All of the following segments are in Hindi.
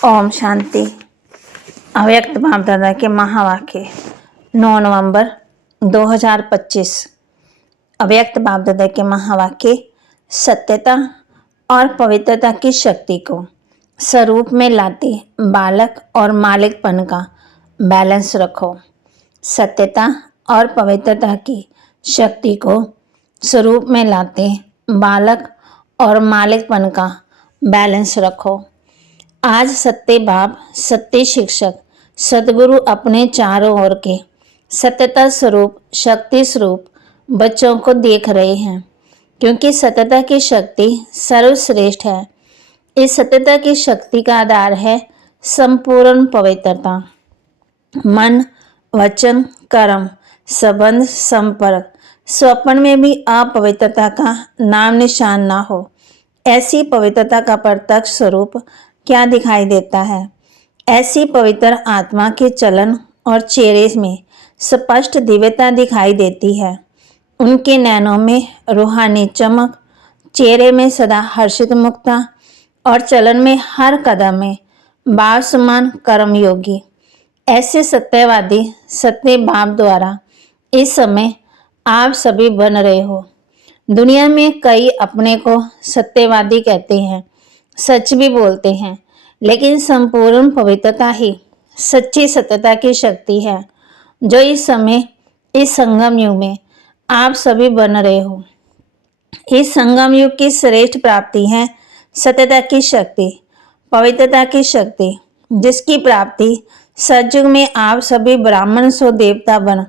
ओम शांति। अव्यक्त बाप दादा के महावाक्य 9 नवंबर 2025। अव्यक्त बाप दादा के महावाक्य, सत्यता और पवित्रता की शक्ति को स्वरूप में लाते बालक और मालिकपन का बैलेंस रखो। सत्यता और पवित्रता की शक्ति को स्वरूप में लाते बालक और मालिकपन का बैलेंस रखो। आज सत्य बाप, सत्य शिक्षक, सदगुरु अपने चारों ओर के सत्यता स्वरूप, शक्ति स्वरूप बच्चों को देख रहे हैं, क्योंकि सत्यता की शक्ति सर्वश्रेष्ठ है। इस सत्यता की शक्ति का आधार है संपूर्ण पवित्रता। मन, वचन, कर्म, संबंध, संपर्क, स्वप्न में भी अपवित्रता का नाम निशान ना हो। ऐसी पवित्रता का प्रत्यक्ष स्वरूप क्या दिखाई देता है? ऐसी पवित्र आत्मा के चलन और चेहरे में स्पष्ट दिव्यता दिखाई देती है। उनके नैनों में रूहानी चमक, चेहरे में सदा हर्षित मुक्ता और चलन में हर कदम में भाव समान कर्मयोगी। ऐसे सत्यवादी सत्य बाप द्वारा इस समय आप सभी बन रहे हो। दुनिया में कई अपने को सत्यवादी कहते हैं, सच भी बोलते हैं, लेकिन संपूर्ण पवित्रता ही सच्ची सत्यता की शक्ति है, जो इस समय इस संगम युग में आप सभी बन रहे हो। इस संगम युग की श्रेष्ठ प्राप्ति है सत्यता की शक्ति, पवित्रता की शक्ति, जिसकी प्राप्ति सतयुग में आप सभी ब्राह्मण सो देवता बन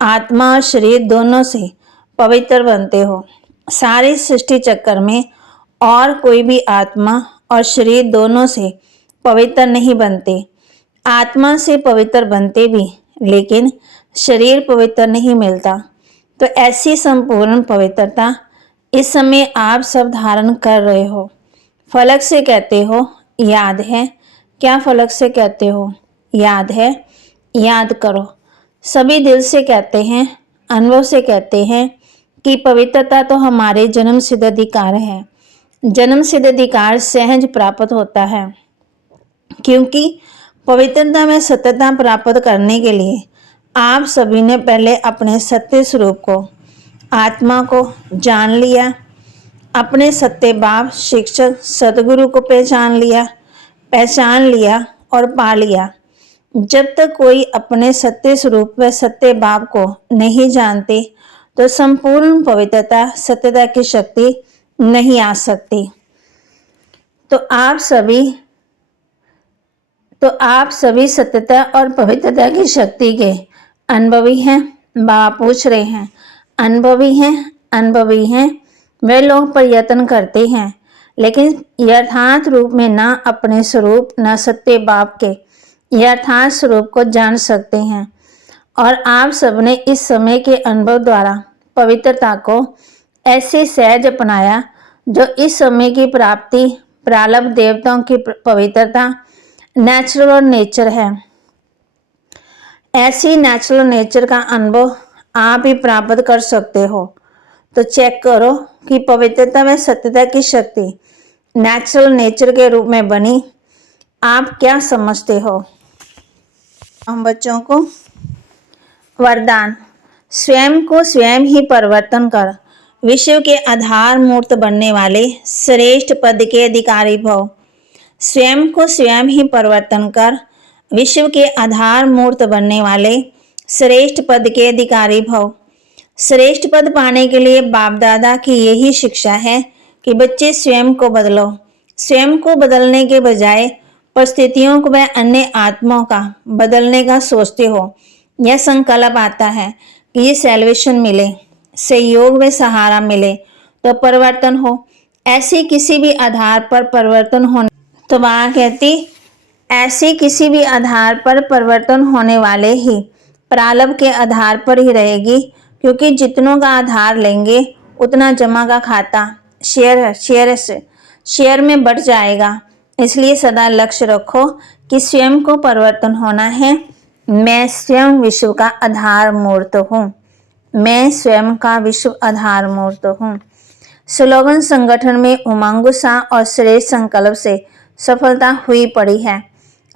आत्मा और शरीर दोनों से पवित्र बनते हो। सारे सृष्टि चक्कर में और कोई भी आत्मा और शरीर दोनों से पवित्र नहीं बनते। आत्मा से पवित्र बनते भी, लेकिन शरीर पवित्र नहीं मिलता। तो ऐसी संपूर्ण पवित्रता इस समय आप सब धारण कर रहे हो। फलक से कहते हो याद है। क्या फलक से कहते हो? याद है, याद करो। सभी दिल से कहते हैं, अनुभव से कहते हैं कि पवित्रता तो हमारे जन्म सिद्ध अधिकार है। जन्म सिद्ध अधिकार सहज प्राप्त होता है, क्योंकि पवित्रता में सत्यता प्राप्त करने के लिए आप सभी ने पहले अपने सत्य स्वरूप को, आत्मा को जान लिया। अपने सत्य बाप, शिक्षक, सदगुरु को पहचान लिया और पा लिया। जब तक कोई अपने सत्य स्वरूप व सत्य बाप को नहीं जानते, तो संपूर्ण पवित्रता, सत्यता की शक्ति नहीं आ सकती। तो आप सभी सत्यता और पवित्रता की शक्ति के अनुभवी हैं। बाबा पूछ रहे हैं, अनुभवी हैं। वे लोग प्रयत्न करते हैं, लेकिन यथार्थ रूप में ना अपने स्वरूप, ना सत्य बाप के यथार्थ स्वरूप को जान सकते हैं। और आप सबने इस समय के अनुभव द्वारा पवित्रता को ऐसे सहज अपनाया, जो इस समय की प्राप्ति प्रारब्ध देवताओं की पवित्रता नेचुरल और नेचर है। ऐसी नेचुरल नेचर का अनुभव आप ही प्राप्त कर सकते हो। तो चेक करो कि पवित्रता में सत्यता की शक्ति नेचुरल नेचर के रूप में बनी। आप क्या समझते हो? हम बच्चों को वरदान, स्वयं को स्वयं ही परिवर्तन कर विश्व के आधार मूर्त बनने वाले श्रेष्ठ पद के अधिकारी भव। स्वयं को स्वयं ही परिवर्तन कर विश्व के आधार मूर्त बनने वाले श्रेष्ठ पद के अधिकारी भव। श्रेष्ठ पद पाने के लिए बाप दादा की यही शिक्षा है कि बच्चे स्वयं को बदलो। स्वयं को बदलने के बजाय परिस्थितियों को व अन्य आत्माओं का बदलने का सोचते हो। यह संकल्प आता है कि ये सैल्वेशन मिले, सहयोग में सहारा मिले तो परिवर्तन हो। ऐसे किसी भी आधार पर परिवर्तन होने, तो वहाँ कहती, ऐसे किसी भी आधार पर परिवर्तन होने वाले ही प्रारब्ध के आधार पर ही रहेगी, क्योंकि जितनों का आधार लेंगे उतना जमा का खाता शेयर में बढ़ जाएगा। इसलिए सदा लक्ष्य रखो कि स्वयं को परिवर्तन होना है। मैं स्वयं विश्व का आधार मूर्त हूँ। मैं स्वयं का विश्व आधार मूर्त हूँ। स्लोगन संगठन में उमंग उत्साह और श्रेष्ठ संकल्प से सफलता हुई पड़ी है।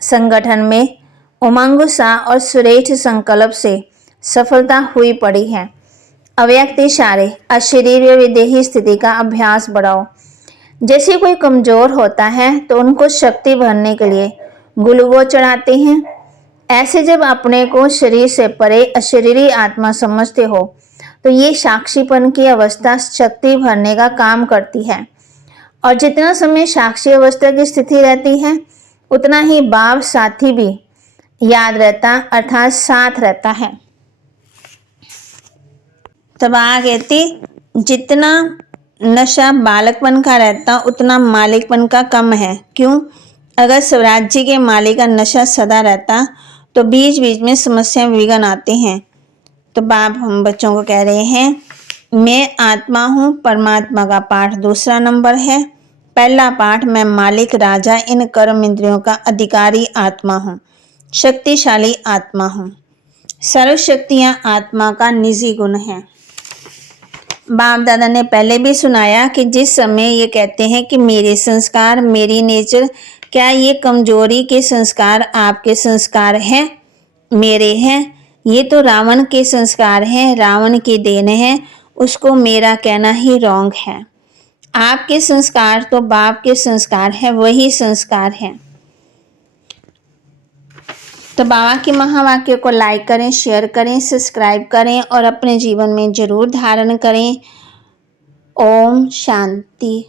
संगठन में उमंग उत्साह और श्रेष्ठ संकल्प से सफलता हुई पड़ी है। अव्यक्त इशारे, अशरीर व विदेही स्थिति का अभ्यास बढ़ाओ। जैसे कोई कमजोर होता है तो उनको शक्ति भरने के लिए ग्लूकोज चढ़ाते हैं। ऐसे जब अपने को शरीर से परे अशरीरी आत्मा समझते हो तो ये साक्षीपन की अवस्था शक्ति भरने का काम करती है। और जितना समय साक्षी अवस्था की स्थिति रहती है उतना ही भाव साथी भी याद रहता अर्थात साथ रहता है। तब कहती जितना नशा बालकपन का रहता उतना मालिकपन का कम है। क्यों? अगर स्वराज्य के मालिक का नशा सदा रहता तो बीच बीच में समस्या विघ्न आते हैं। तो बाप हम बच्चों को कह रहे हैं, मैं आत्मा हूँ परमात्मा का पाठ दूसरा नंबर है। पहला पाठ, मैं मालिक राजा इन कर्म इंद्रियों का अधिकारी आत्मा हूँ, शक्तिशाली आत्मा हूँ। सर्व शक्तियाँ आत्मा का निजी गुण है। बाप दादा ने पहले भी सुनाया कि जिस समय ये कहते हैं कि मेरे संस्कार, मेरी नेचर, क्या ये कमजोरी के संस्कार आपके संस्कार हैं? मेरे हैं? ये तो रावण के संस्कार हैं, रावण की देन है, उसको मेरा कहना ही रॉन्ग है। आपके संस्कार तो बाप के संस्कार हैं, वही संस्कार हैं। तो बाबा के महावाक्य को लाइक करें, शेयर करें, सब्सक्राइब करें और अपने जीवन में जरूर धारण करें। ओम शांति।